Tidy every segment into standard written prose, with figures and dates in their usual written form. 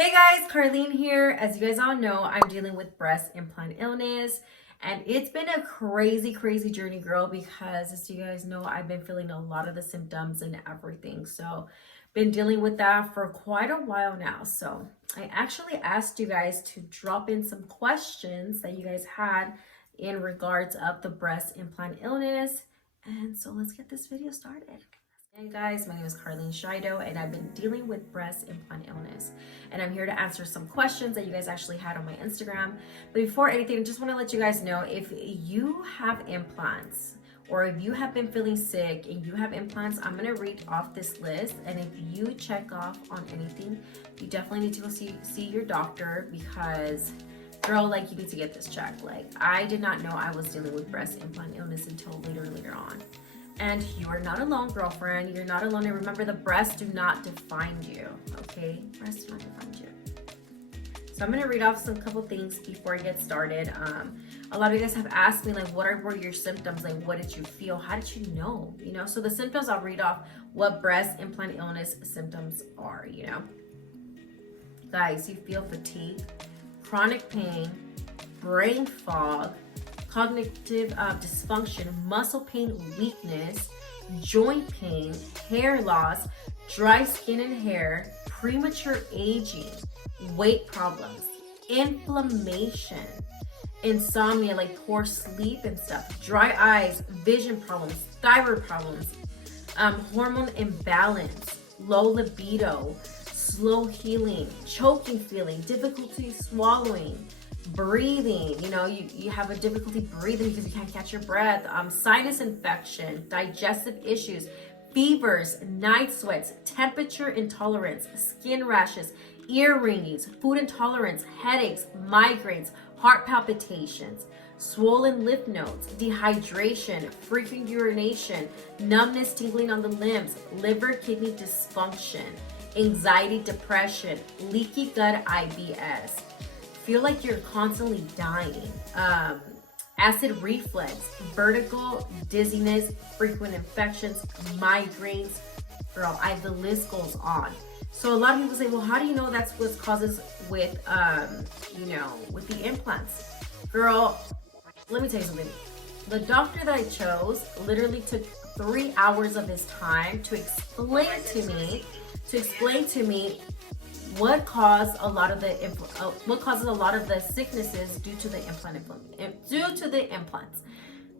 Hey guys, Carlene here. As you guys all know, I'm dealing with breast implant illness, and it's been a crazy journey, girl, because as you guys know, I've been feeling a lot of the symptoms and everything. So, been dealing with that for quite a while now. So, I actually asked you guys to drop in some questions that you guys had in regards of the breast implant illness. And so, let's get this video started. Hey guys, my name is Carlene Shido, and I've been dealing with breast implant illness. And I'm here to answer some questions that you guys actually had on my Instagram. But before anything, I just want to let you guys know, if you have implants or if you have been feeling sick and you have implants, I'm going to read off this list. And if you check off on anything, you definitely need to go see your doctor, because girl, like, you need to get this checked. Like, I did not know I was dealing with breast implant illness until later on. And you are not alone, girlfriend. You're not alone. And remember, the breasts do not define you, okay? Breasts do not define you. So I'm going to read off some couple things before I get started. A lot of you guys have asked me, like, what were your symptoms? Like, what did you feel? How did you know? You know, so the symptoms, I'll read off what breast implant illness symptoms are, you know. Guys, you feel fatigue, chronic pain, brain fog, cognitive dysfunction, muscle pain, weakness, joint pain, hair loss, dry skin and hair, premature aging, weight problems, inflammation, insomnia, like poor sleep and stuff, dry eyes, vision problems, thyroid problems, hormone imbalance, low libido, slow healing, choking feeling, difficulty swallowing, breathing. You know, you have a difficulty breathing because you can't catch your breath, sinus infection, digestive issues, fevers, night sweats, temperature intolerance, skin rashes, ear ringings, food intolerance, headaches, migraines, heart palpitations, swollen lymph nodes, dehydration, frequent urination, numbness, tingling on the limbs, liver kidney dysfunction, anxiety, depression, leaky gut, IBS, feel like you're constantly dying, acid reflux, vertigo, dizziness, frequent infections, migraines. Girl, the list goes on. So a lot of people say, well, how do you know that's what causes with, with the implants? Girl, let me tell you something. The doctor that I chose literally took 3 hours of his time to explain to me what causes a lot of the sicknesses due to the implants.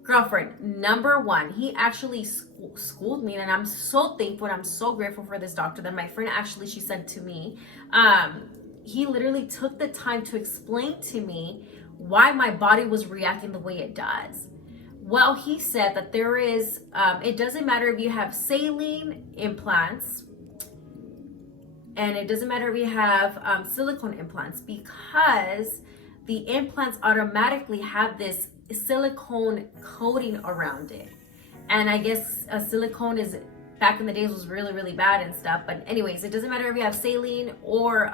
Girlfriend, number one, he actually schooled me, and I'm so thankful and I'm so grateful for this doctor that my friend she sent to me. He literally took the time to explain to me why my body was reacting the way it does. Well, he said that there is, it doesn't matter if you have saline implants, and it doesn't matter if you have silicone implants, because the implants automatically have this silicone coating around it. And I guess silicone is, back in the days, was really bad and stuff. But anyways, it doesn't matter if you have saline or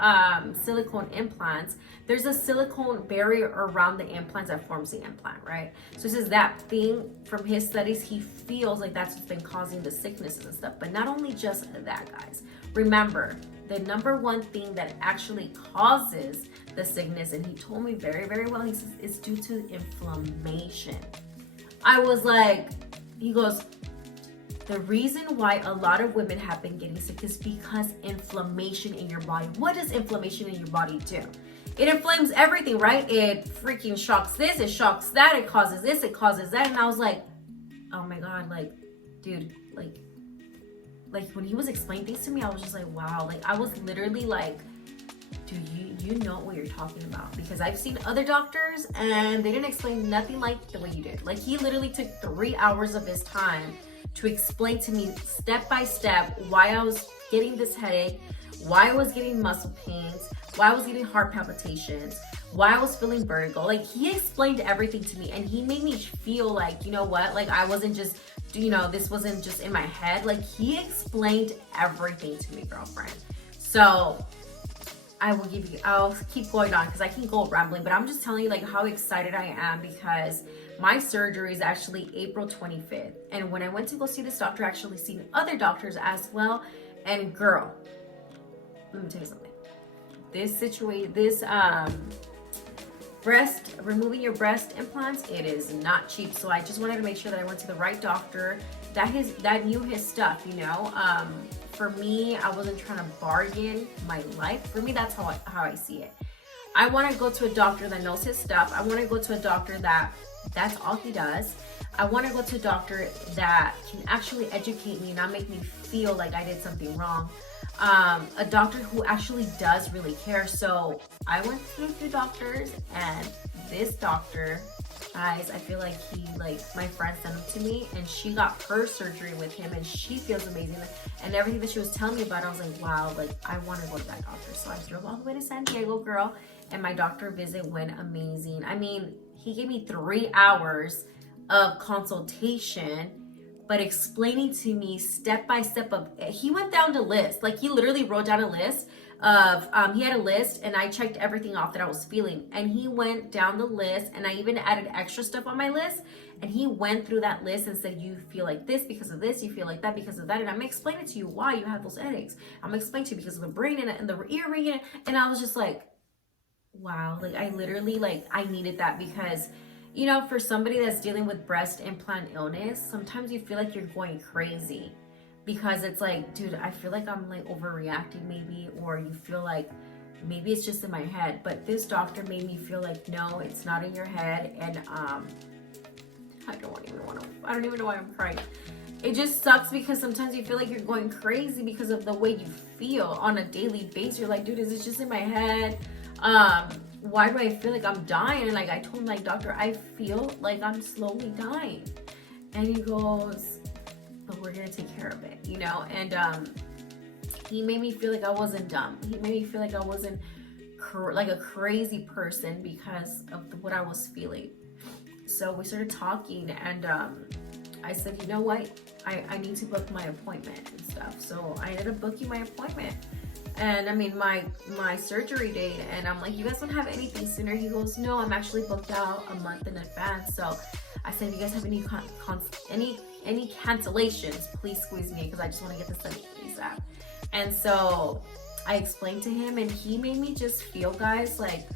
silicone implants. There's a silicone barrier around the implants that forms the implant, right? So it says that thing, from his studies, he feels like that's what's been causing the sicknesses and stuff. But not only just that, guys. Remember, the number one thing that actually causes the sickness, and he told me very well, he says it's due to inflammation. I was like, he goes, the reason why a lot of women have been getting sick is because inflammation in your body. What does inflammation in your body do? It inflames everything, right? It freaking shocks this, it shocks that, it causes this, it causes that. And I was like, oh my God, like, dude, like when he was explaining things to me, I was just like, wow. Like, I was literally like, do you know what you're talking about? Because I've seen other doctors and they didn't explain nothing like the way you did. Like, he literally took 3 hours of his time to explain to me step by step why I was getting this headache, why I was getting muscle pains, why I was getting heart palpitations, why I was feeling vertigo. Like, he explained everything to me, and he made me feel like, you know what, like, I wasn't just, this wasn't just in my head. Like, he explained everything to me, girlfriend. So I'll keep going on because I can go rambling, but I'm just telling you, like, how excited I am, because my surgery is actually April 25th. And when I went to go see this doctor, I actually seen other doctors as well. And girl, let me tell you something. this removing your breast implants, it is not cheap. So I just wanted to make sure that I went to the right doctor that knew his stuff, you know. For me, I wasn't trying to bargain my life. For me, that's how I see it. I want to go to a doctor that knows his stuff. I want to go to a doctor that's all he does. I want to go to a doctor that can actually educate me, not make me feel like I did something wrong. A doctor who actually does really care. So I went to a few doctors, and this doctor, guys, I feel like my friend sent him to me, and she got her surgery with him, and she feels amazing. And everything that she was telling me about it, I was like, wow, like I want to go to that doctor. So I drove all the way to San Diego, girl, and my doctor visit went amazing. I mean, he gave me 3 hours of consultation, but explaining to me step by step of, he went down the list. Like he literally wrote down a list of, he had a list, and I checked everything off that I was feeling, and he went down the list, and I even added extra stuff on my list, and he went through that list and said, you feel like this because of this, you feel like that because of that, and I'm explaining to you why you have those headaches. I'm explaining to you because of the brain and the ear ringing, and I was just like, wow, like I literally, like I needed that, because you know, for somebody that's dealing with breast implant illness, sometimes you feel like you're going crazy, because it's like, dude, I feel like I'm like overreacting maybe, or you feel like maybe it's just in my head. But this doctor made me feel like, no, it's not in your head. And I don't even know why I'm crying. It just sucks, because sometimes you feel like you're going crazy because of the way you feel on a daily basis. You're like, dude, is it just in my head? Why do I feel like I'm dying? And like I told my doctor, I feel like I'm slowly dying. And he goes, but we're gonna take care of it, you know? And he made me feel like I wasn't dumb. He made me feel like I wasn't like a crazy person because of what I was feeling. So we started talking, and I said, you know what? I need to book my appointment and stuff. So I ended up booking my appointment. And I mean, my surgery date, and I'm like, you guys don't have anything sooner? He goes, no, I'm actually booked out a month in advance. So I said, if you guys have any cancellations, please squeeze me, because I just want to get this done ASAP. And so I explained to him, and he made me just feel, guys, like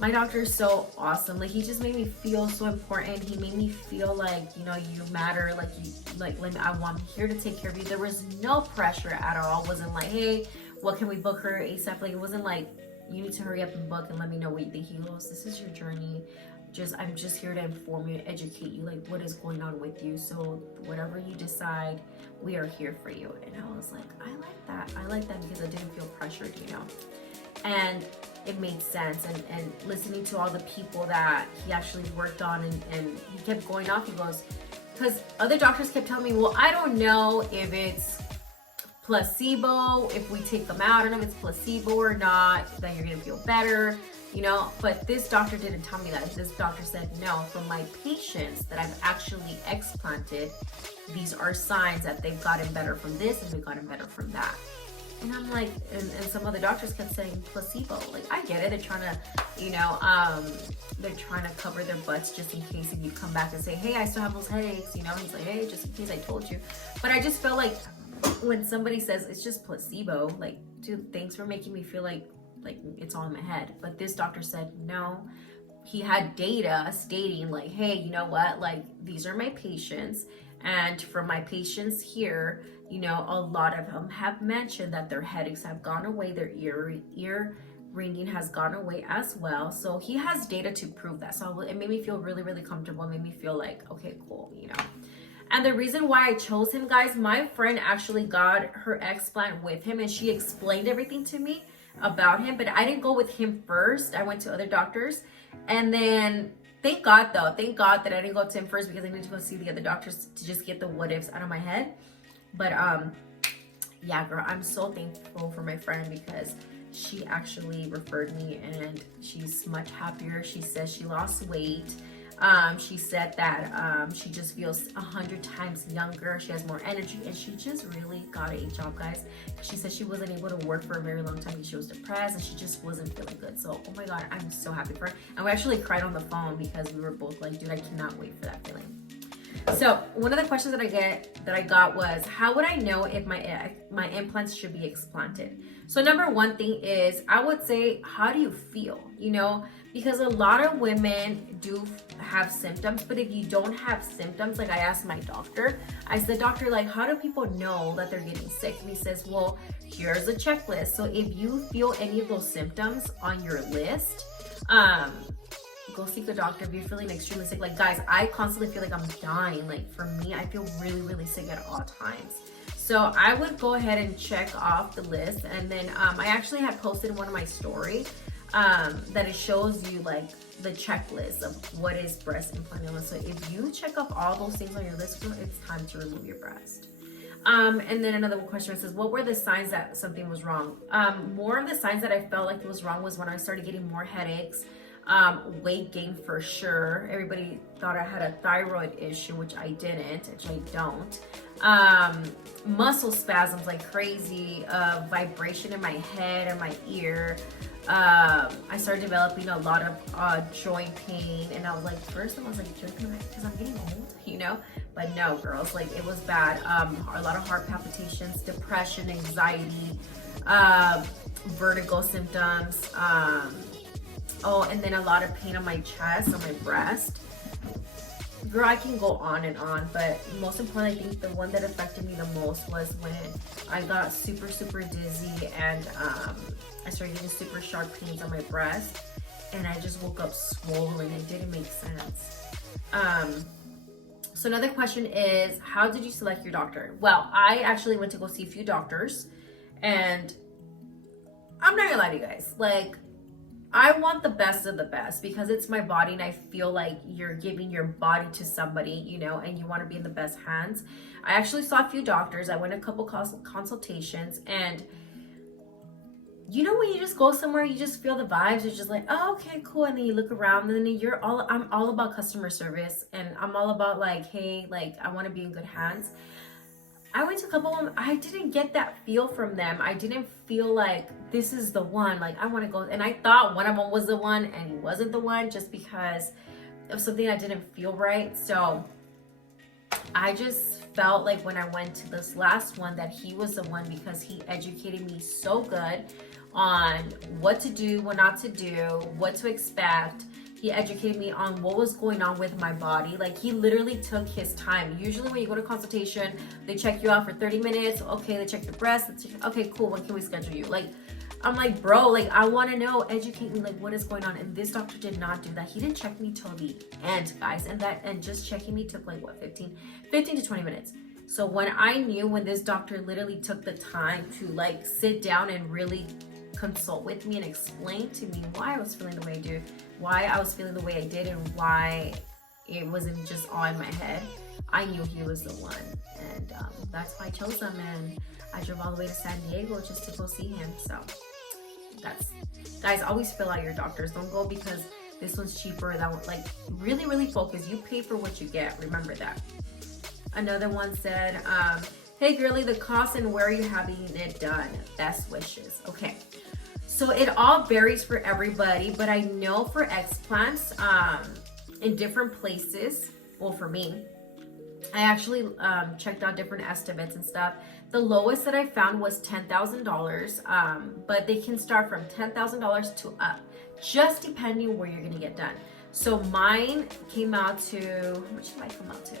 my doctor is so awesome. Like he just made me feel so important. He made me feel like, you know, you matter. Like I'm here to take care of you. There was no pressure at all. It wasn't like, hey, what can we book her ASAP? Like it wasn't like, you need to hurry up and book and let me know what you think. He goes, this is your journey. I'm just here to inform you, educate you, like what is going on with you. So whatever you decide, we are here for you. And I was like, I like that. I like that, because I didn't feel pressured, you know. And it made sense. And listening to all the people that he actually worked on, and he kept going off. He goes, because other doctors kept telling me, well, I don't know if it's placebo, if we take them out, I don't know if it's placebo or not, then you're gonna feel better, you know. But this doctor didn't tell me that. This doctor said, no, from my patients that I've actually explanted, these are signs that they've gotten better from this and they've gotten better from that. And I'm like, and some other doctors kept saying placebo. Like, I get it. They're trying to, you know, they're trying to cover their butts just in case if you come back and say, hey, I still have those headaches, you know. He's like, hey, just in case I told you. But I just felt like when somebody says it's just placebo, like, dude, thanks for making me feel like it's all in my head. But this doctor said, no, he had data stating like, hey, you know what, like these are my patients, and from my patients here, you know, a lot of them have mentioned that their headaches have gone away, their ear ringing has gone away as well. So he has data to prove that. So it made me feel really, really comfortable. It made me feel like, okay, cool, you know. And the reason why I chose him, guys, my friend actually got her explant with him, and she explained everything to me about him, but I didn't go with him first. I went to other doctors, and then thank God that I didn't go to him first, because I needed to go see the other doctors to just get the what ifs out of my head. But yeah, girl, I'm so thankful for my friend, because she actually referred me, and she's much happier. She says she lost weight. She said that she just feels 100 times younger. She has more energy, and she just really got a job, guys. She said she wasn't able to work for a very long time because she was depressed, and she just wasn't feeling good. So, oh my God, I'm so happy for her. And we actually cried on the phone, because we were both like, dude, I cannot wait for that feeling. So one of the questions that I got was, how would I know if my implants should be explanted? So number one thing is, I would say, how do you feel? You know, because a lot of women do have symptoms, but if you don't have symptoms, like I asked my doctor, I said, doctor, like, how do people know that they're getting sick? And he says, well, here's a checklist. So if you feel any of those symptoms on your list, go seek a doctor if you're feeling extremely sick. Like, guys, I constantly feel like I'm dying. Like, for me, I feel really, really sick at all times. So I would go ahead and check off the list. And then I actually had posted one of my story that it shows you like the checklist of what is breast implant illness. So if you check off all those things on your list, it's time to remove your breast. And then another question says, what were the signs that something was wrong? More of the signs that I felt like it was wrong was when I started getting more headaches, weight gain for sure. Everybody thought I had a thyroid issue, which I didn't, which I don't. Muscle spasms like crazy, vibration in my head and my ear. I started developing a lot of joint pain, and I was like, first I was like, joint pain because I'm getting old, you know? But no, girls, like it was bad. A lot of heart palpitations, depression, anxiety, vertigo symptoms. Oh, and then a lot of pain on my chest, on my breast. Girl, I can go on and on, but most importantly, I think the one that affected me the most was when I got super, super dizzy, and I started getting super sharp pains on my breast, and I just woke up swollen. It didn't make sense. So another question is, how did you select your doctor? Well, I actually went to go see a few doctors, and I'm not gonna lie to you guys, like, I want the best of the best because it's my body, and I feel like you're giving your body to somebody, you know, and you want to be in the best hands. I actually saw a few doctors. I went a couple consultations, and you know, when you just go somewhere, you just feel the vibes. It's just like, oh, okay, cool. And then you look around, and then I'm all about customer service, and I'm all about like, hey, like, I want to be in good hands. I went to a couple of them. I didn't get that feel from them. I didn't feel like this is the one. Like, I want to go. And I thought one of them was the one, and he wasn't the one, just because of something that didn't feel right. So I just felt like when I went to this last one that he was the one, because he educated me so good on what to do, what not to do, what to expect. He educated me on what was going on with my body. Like, he literally took his time. Usually when you go to consultation, they check you out for 30 minutes. Okay, they check your breast. Okay, cool. When can we schedule you? Like, I'm like, bro, like, I want to know, educate me, like, what is going on? And this doctor did not do that. He didn't check me till the end, guys. And just checking me took like, what, 15 to 20 minutes. So when I knew, when this doctor literally took the time to like sit down and really consult with me and explain to me why I was feeling the way I do, why I was feeling the way I did, and why it wasn't just all in my head, I knew he was the one. And that's why I chose him, and I drove all the way to San Diego just to go see him. So that's, guys, always fill out your doctors. Don't go because this one's cheaper, that one. Like, really focus. You pay for what you get, remember that. Another one said, hey girlie, the cost and where are you having it done? Best wishes. Okay, so it all varies for everybody, but I know for explants, in different places, well, for me, I actually checked out different estimates and stuff. The lowest that I found was $10,000, but they can start from $10,000 to up, just depending where you're gonna get done. So mine came out to, how much did mine come out to?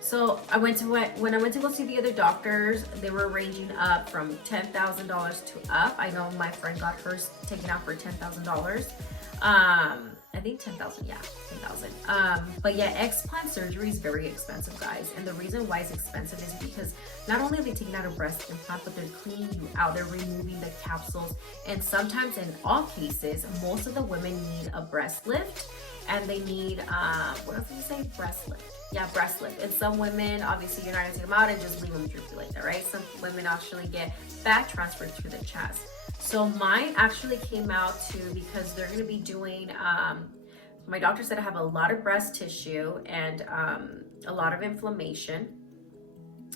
So when I went to go see the other doctors, they were ranging up from $10,000 to up. I know my friend got hers taken out for $10,000. I think 10,000, yeah, 10,000. But yeah, explant surgery is very expensive, guys. And the reason why it's expensive is because not only are they taking out a breast implant, but they're cleaning you out. They're removing the capsules. And sometimes, in all cases, most of the women need a breast lift, and they need, what else did you say? Breast lift. Yeah, breast lift. And some women, obviously, you're not gonna take them out and just leave them droopy like that, right? Some women actually get fat transferred through the chest. So mine actually came out to, because they're gonna be doing, my doctor said I have a lot of breast tissue and a lot of inflammation.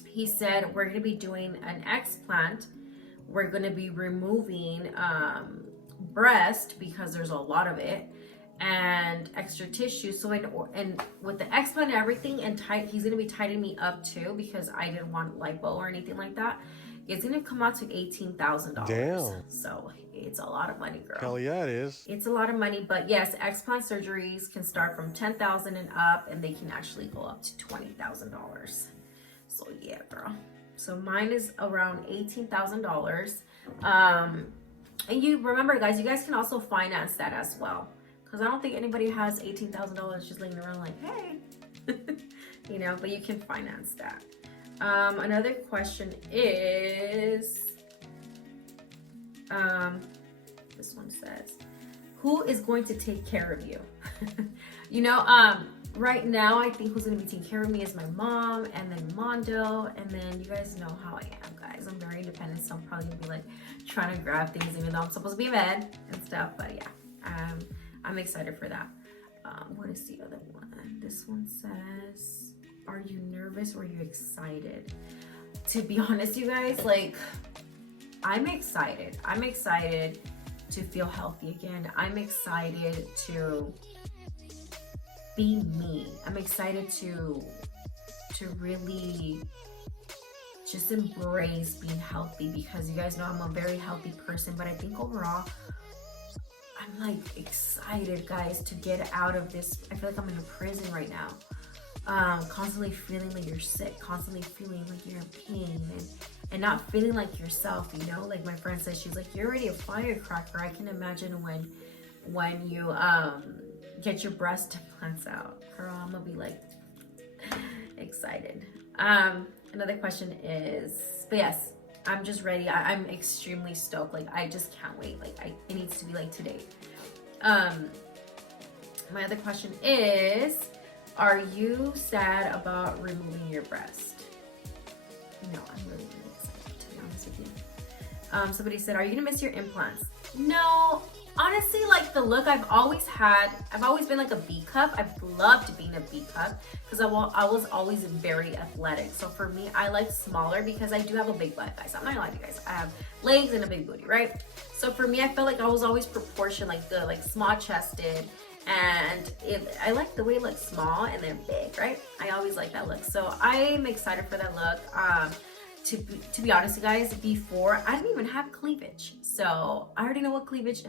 He said we're gonna be doing an explant. We're gonna be removing breast because there's a lot of it. and extra tissue. So and with the explant and everything and he's gonna be tightening me up too, because I didn't want lipo or anything like that. It's gonna come out to $18,000. Damn. So it's a lot of money, girl. Hell yeah, it is. It's a lot of money, but yes, explant surgeries can start from $10,000 and up, and they can actually go up to $20,000. So yeah, girl. So mine is around $18,000. And you remember, guys, you guys can also finance that as well, because I don't think anybody has $18,000 just laying around like, hey, you know, but you can finance that. Another question is, this one says, who is going to take care of you? You know, right now, I think who's going to be taking care of me is my mom, and then Mondo, and then you guys know how I am, guys. I'm very independent, so I'm probably going to be like trying to grab things, even though I'm supposed to be in bed and stuff. But yeah, I'm excited for that. What is the other one? This one says, are you nervous or are you excited? To be honest, you guys, like, I'm excited. I'm excited to feel healthy again. I'm excited to be me. I'm excited to really just embrace being healthy, because you guys know I'm a very healthy person, but I think overall I'm like excited, guys, to get out of this. I feel like I'm in a prison right now. Constantly feeling like you're sick, constantly feeling like you're in pain, and not feeling like yourself, you know? Like my friend says, she's like, you're already a firecracker. I can imagine when you get your breast implants out. Girl, I'm gonna be like excited. Another question is, but yes, I'm just ready. I'm extremely stoked. Like, I just can't wait. Like, it needs to be like today. My other question is, are you sad about removing your breast? No, I'm really, really excited, to be honest with you. Somebody said, are you gonna miss your implants? No, honestly, like the look I've always been like a B cup. I've loved being a B cup because I was always very athletic. So for me, I like smaller because I do have a big butt, guys. I'm not gonna lie to you guys. I have legs and a big booty, right? So for me, I felt like I was always proportioned, like the small chested, and I like the way it looks small and then big, right? I always like that look. So I'm excited for that look. To be honest, you guys, before I didn't even have cleavage, so I already know what cleavage.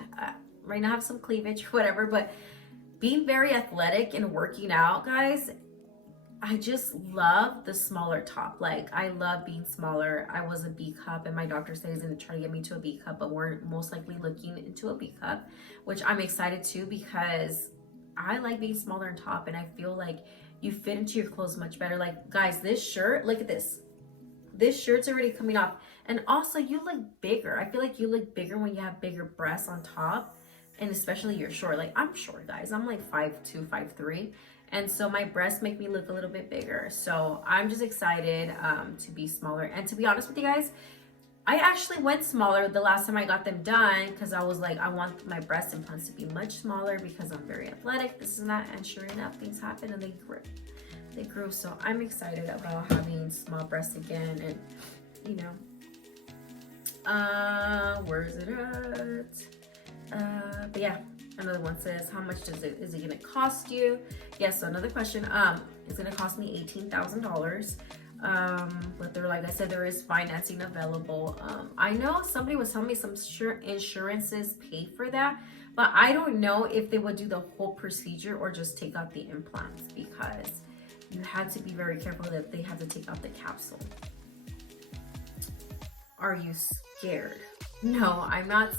Right now, I have some cleavage, whatever. But being very athletic and working out, guys, I just love the smaller top. Like, I love being smaller. I was a B cup, and my doctor said he's gonna try to get me to a B cup, but we're most likely looking into a B cup, which I'm excited too, because I like being smaller on top, and I feel like you fit into your clothes much better. Like, guys, this shirt, look at this. This shirt's already coming off. And also, you look bigger. I feel like you look bigger when you have bigger breasts on top. And especially you're short. Like, I'm short, guys. I'm like 5'2", 5'3". And so my breasts make me look a little bit bigger. So I'm just excited to be smaller. And to be honest with you guys, I actually went smaller the last time I got them done, because I was like, I want my breast implants to be much smaller because I'm very athletic, this and that. And sure enough, things happen and they grew. So I'm excited about having small breasts again. And you know, where is it at? But yeah, another one says, how much is it gonna cost you? Yes, so another question, it's gonna cost me $18,000. But like I said, there is financing available. I know somebody was telling me some insurances pay for that, but I don't know if they would do the whole procedure or just take out the implants, because you have to be very careful that they have to take out the capsule. Are you scared? No, I'm not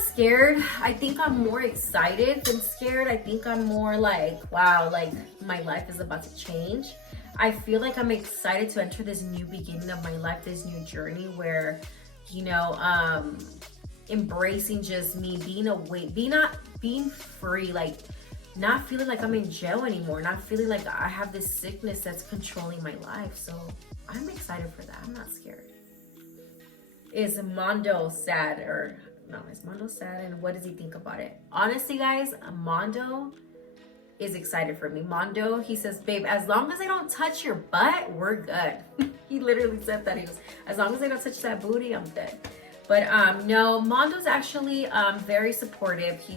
scared. I think I'm more excited than scared. I think I'm more like, wow, like my life is about to change. I feel like I'm excited to enter this new beginning of my life, this new journey where, you know, embracing just me being awake, being free, like not feeling like I'm in jail anymore, not feeling like I have this sickness that's controlling my life. So I'm excited for that. I'm not scared. Is Mondo sad is Mondo sad, and what does he think about it? Honestly, guys, Mondo is excited for me. Mondo, he says, babe, as long as I don't touch your butt, we're good. He literally said that. He goes, as long as I don't touch that booty, I'm good. But no, Mondo's actually very supportive. He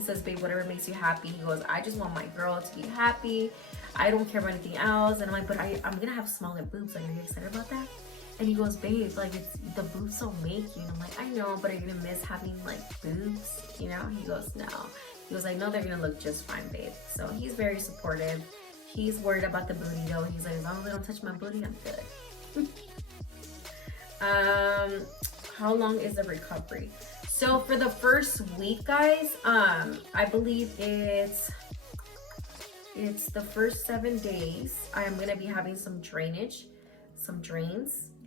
says, babe, whatever makes you happy. He goes, I just want my girl to be happy. I don't care about anything else. And I'm like, but I'm gonna have smaller boobs. Like, are you excited about that? And he goes, babe, like, it's the boobs don't make you. And I'm like, I know, but are you gonna miss having like boobs? You know? He goes, no. He goes, I know they're gonna look just fine, babe. So he's very supportive. He's worried about the booty though. He's like, as long as they don't touch my booty, I'm good. How long is the recovery? So for the first week, guys, I believe it's the first 7 days. I'm gonna be having some drains,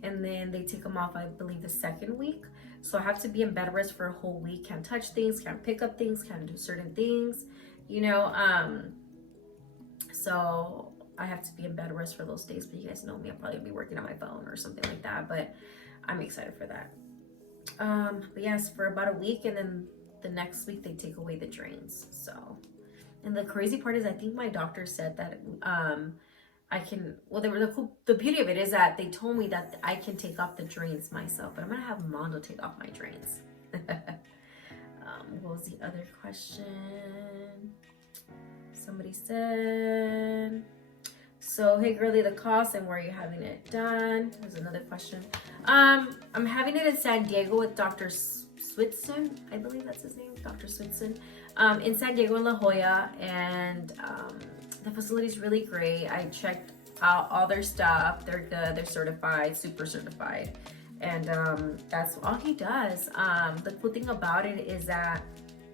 and then they take them off, I believe, the second week. So I have to be in bed rest for a whole week. Can't touch things, can't pick up things, can't do certain things, you know. So I have to be in bed rest for those days. But you guys know me, I'll probably be working on my phone or something like that. But I'm excited for that. But yes, for about a week, and then the next week they take away the drains. So, and the crazy part is, I think my doctor said that I can. Well, the beauty of it is that they told me that I can take off the drains myself, but I'm gonna have Mondo take off my drains. What was the other question? Somebody said, so hey girlie, the cost and where are you having it done? There's another question. I'm having it in San Diego with Dr. Switson. I believe that's his name, Dr. Switson. In San Diego in La Jolla, and the facility's really great. I checked out all their stuff. They're good. They're certified, super certified. And that's all he does. The cool thing about it is that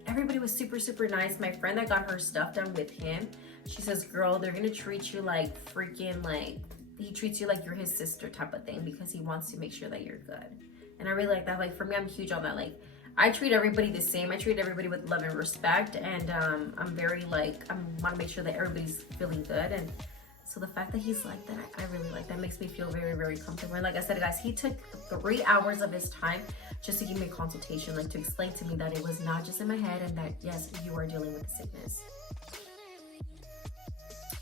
everybody was super, super nice. My friend that got her stuff done with him, she says, girl, they're gonna treat you like freaking, like, he treats you like you're his sister type of thing, because he wants to make sure that you're good. And I really like that. Like, for me, I'm huge on that. Like, I treat everybody the same. I treat everybody with love and respect. And I'm very, like, I want to make sure that everybody's feeling good. And so the fact that he's like that, I really like that. Makes me feel very, very comfortable. And like I said, guys, he took 3 hours of his time just to give me a consultation, like to explain to me that it was not just in my head, and that yes, you are dealing with the sickness.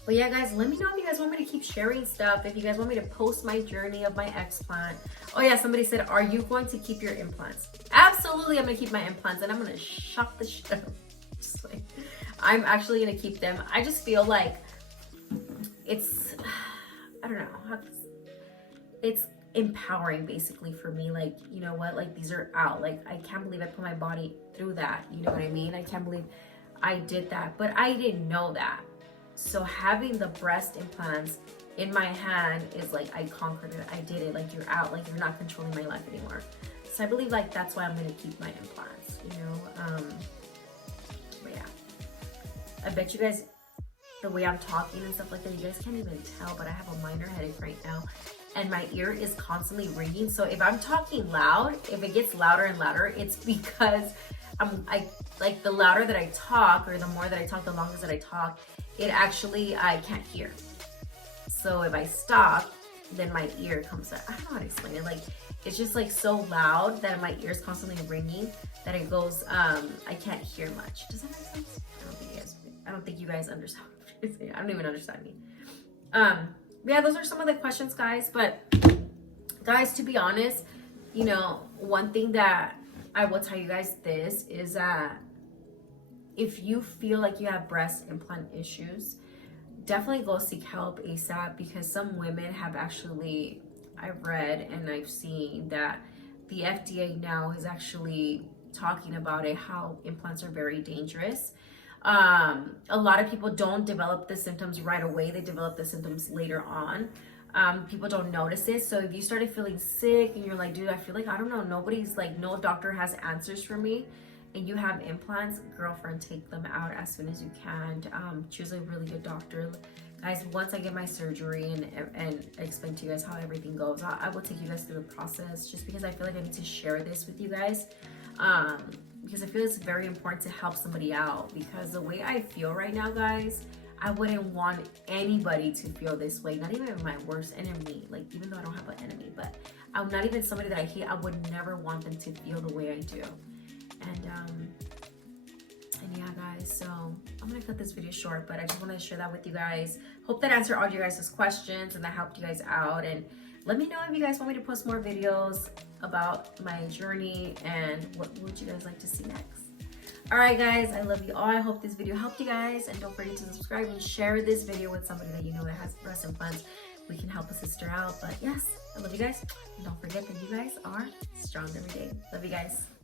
But yeah, guys, let me know if you guys want me to keep sharing stuff. If you guys want me to post my journey of my explant. Oh yeah, somebody said, are you going to keep your implants? Absolutely, I'm gonna keep my implants, and I'm gonna shock the shit out of them. Just like, I'm actually gonna keep them. I just feel like it's, I don't know, it's empowering basically for me. Like, you know what, like, these are out. Like, I can't believe I put my body through that. You know what I mean? I can't believe I did that, but I didn't know that. So having the breast implants in my hand is like, I conquered it. I did it. Like, you're out. Like, you're not controlling my life anymore. So I believe like that's why I'm gonna keep my implants, you know. But yeah, I bet you guys, the way I'm talking and stuff like that, you guys can't even tell, but I have a minor headache right now, and my ear is constantly ringing. So if I'm talking loud, if it gets louder and louder, it's because I like, the louder that I talk, or the more that I talk, the longer that I talk, it actually, I can't hear. So if I stop, then my ear comes out. I don't know how to explain it. Like, it's just like so loud that my ear's constantly ringing that it goes, I can't hear much. Does that make sense? I don't think you guys understand. I don't even understand me. Yeah, those are some of the questions, guys. But guys, to be honest, you know, one thing that I will tell you guys this is that if you feel like you have breast implant issues, definitely go seek help ASAP, because some women have actually, I've read and I've seen that the FDA now is actually talking about it, how implants are very dangerous. A lot of people don't develop the symptoms right away. They develop the symptoms later on. People don't notice it. So if you started feeling sick and you're like, dude, I feel like, I don't know, nobody's like, no doctor has answers for me, and you have implants, girlfriend, take them out as soon as you can. Choose a really good doctor. Guys, once I get my surgery and explain to you guys how everything goes, I will take you guys through the process, just because I feel like I need to share this with you guys. Because I feel it's very important to help somebody out, because the way I feel right now, guys, I wouldn't want anybody to feel this way, not even my worst enemy. Like, even though I don't have an enemy, but I'm not even somebody that I hate, I would never want them to feel the way I do. And yeah, guys, so I'm gonna cut this video short, but I just wanted to share that with you guys. Hope that answered all your guys' questions and that helped you guys out. And let me know if you guys want me to post more videos. about my journey and what would you guys like to see next. All right, guys, I love you all. I hope this video helped you guys, and don't forget to subscribe and share this video with somebody that you know that has breast implants. We can help a sister out. But yes, I love you guys, and don't forget that you guys are strong every day. Love you guys.